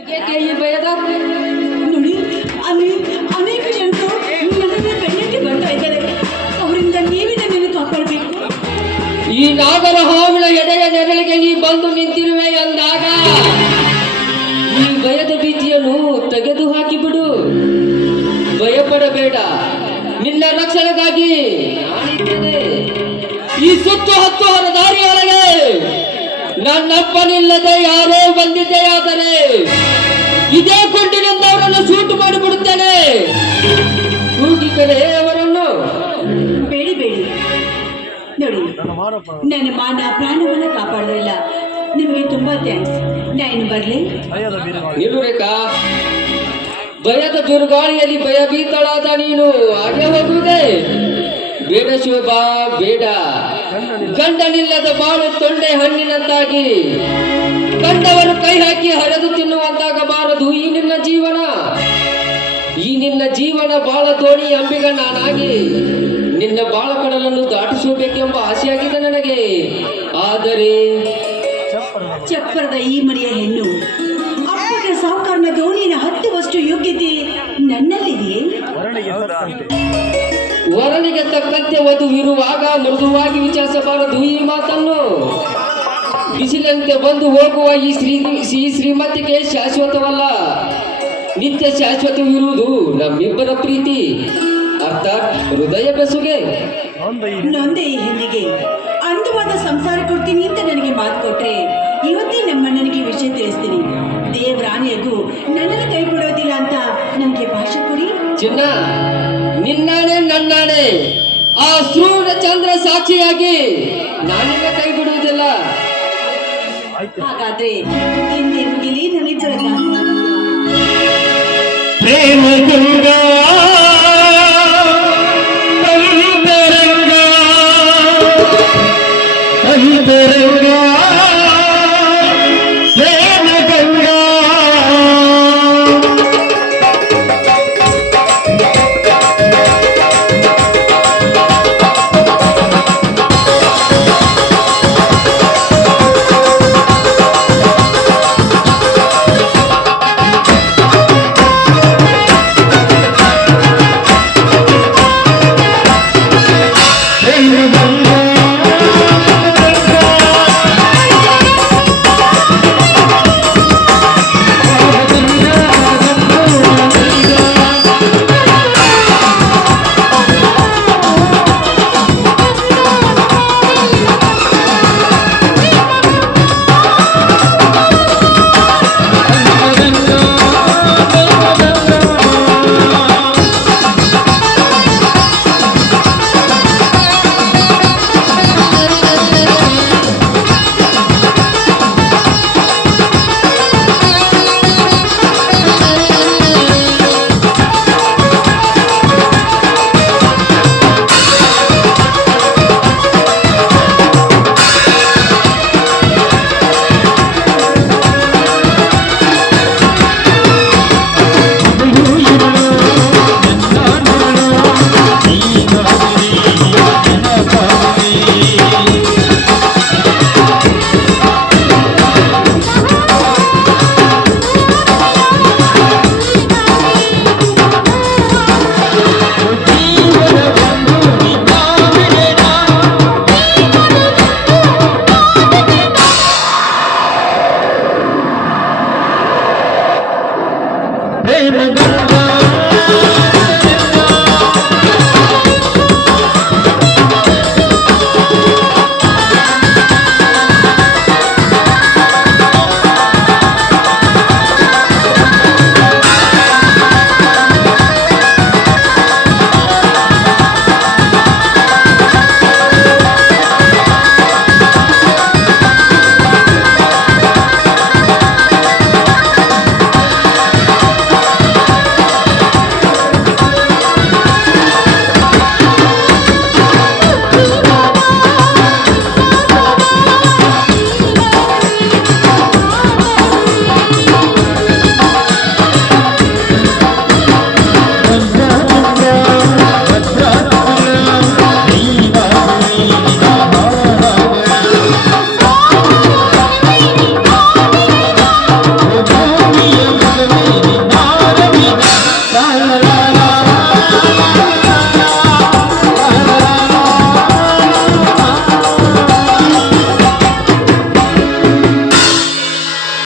ಏಕೆ ಈ ಭಯದ ನೋಡಿ, ಅಲ್ಲಿ ಅನೇಕ ಜನರು ನನ್ನನ್ನು ಬೆನ್ನಟ್ಟಿ ಬರ್ತಾ ಇದ್ದಾರೆ. ಅವರಿಂದ ನೀವೇ ನನ್ನನ್ನು ಕಾಪಾಡಬೇಕು. ಈ ನಾಗರ ಹಾವಿನ ಎಡೆಯ ನೆರಳಿಗೆ ನೀ ಬಂದು ನಿಂತಿರುವೆ ಅಂದಾಗ ಈ ಭಯದ ಭೀತಿಯನ್ನು ತೆಗೆದು ಹಾಕಿಬಿಡು. ಭಯಪಡಬೇಡ, ನಿನ್ನ ರಕ್ಷಣೆಗಾಗಿ ನಾನಿದ್ದೇನೆ. ಈ ಸುತ್ತು ಹತ್ತು ಹೊರ ದಾರಿಯೊಳಗೆ ನನ್ನಪ್ಪನಿಲ್ಲದೆ ಯಾರೋ ಬಂದಿದೆಯಾದರೆ ಇದೇ ಕೊಂಡಿನಿಂದ ಅವರನ್ನು ಶೂಟ್ ಮಾಡಿಬಿಡುತ್ತೇನೆ. ಕೂಗಿ ಕರೆ ಅವರನ್ನು. ಬೇಡಿ ಬೇಡಿ, ನೋಡಿ, ನನ್ನ ಮಾನ ಪ್ರಾಣವನ್ನು ಕಾಪಾಡೋದಿಲ್ಲ. ನಿಮಗೆ ತುಂಬಾ ಥ್ಯಾಂಕ್ಸ್. ನಾನು ಬರಲಿ. ನಿಲ್ಲು ರೇಖಾ, ಭಯದ ದುರ್ಗಾಳಿಯಲ್ಲಿ ಭಯಭೀತಳಾದ ನೀನು ಹಾಗೆ ಹೋಗುವುದೇ ಬೇಡ ಶೋಭಾ, ಬೇಡ. ಗಂಡನಿಲ್ಲದ ಬಾಳು ತೊಂಡೆ ಹಣ್ಣಿನಂತಾಗಿ ಕಂಡವರು ಕೈ ಹಾಕಿ ಹರಿದು ತಿನ್ನುವಂತಾಗಬಾರದು ಈ ನಿನ್ನ ಜೀವನ. ಈ ನಿನ್ನ ಜೀವನ ಬಾಳ ದೋಣಿ ಅಂಬಿಗ ನಾನಾಗಿ ನಿನ್ನ ಬಾಳ ಕಡಲನ್ನು ದಾಟಿಸಬೇಕೆಂಬ ಆಸೆಯಾಗಿದೆ ನನಗೆ. ಆದರೆ ಚಪ್ಪರದ ಈ ಮನೆಯ ಹೆಣ್ಣು ಅಪ್ಪನ ಸಾಹುಕಾರನ ದೋಣಿಯನ್ನು ಹತ್ತುವಷ್ಟು ಯೋಗ್ಯತೆ ನನ್ನಲ್ಲಿದೆಯೇ? ವರನಿಗೆ ತಕ್ಕಂತೆ ವಧುವಿರುವಾಗ ಮೃದುವಾಗಿ ವಿಚಾರಿಸಬಾರದು ಈ ಮಾತನ್ನು. ಬಿಸಿಲಂತೆ ಬಂದು ಹೋಗುವ ಈ ಶ್ರೀಮತಿಗೆ ಶಾಶ್ವತವಲ್ಲ, ನಿತ್ಯ ಶಾಶ್ವತವಿರುವುದು ನಮ್ಮಿಬ್ಬರ ಪ್ರೀತಿ, ಅರ್ಥಾತ್ ಹೃದಯ ಬೆಸುಗೆ. ನೊಂದೆ ಈ ಹೆಣ್ಣಿಗೆ ಅಂದವಾದ ಸಂಸಾರ ಕೊಡ್ತೀನಿ ಅಂತ ನನಗೆ ಮಾತು ಕೊಟ್ರೆ ಇವತ್ತೇ ನಮ್ಮ ನನಗೆ ವಿಷಯ ತಿಳಿಸ್ತೀನಿ. ದೇವರಾಣಿಯಗೂ ನನ್ನನ್ನು ಕೈ ಬಿಡೋದಿಲ್ಲ ಅಂತ ನನಗೆ ಭಾಷೆ ಕೊಡಿ. ಚಿನ್ನ, ನಿನ್ನಾಣೆ ನನ್ನಾಣೆ, ಆ ಸೂರ್ಯ ಚಂದ್ರ ಸಾಕ್ಷಿಯಾಗಿ ನಾನಿನ್ನ ಕೈ ಬಿಡುವುದಿಲ್ಲ. ಹಾಗಾದ್ರೆ ಹಿಂದೆ ಮುಗಿಲಿ ನಮ್ಮಿಬ್ಬರ ಪ್ರೇಮ ಗಂಗಾ Hey,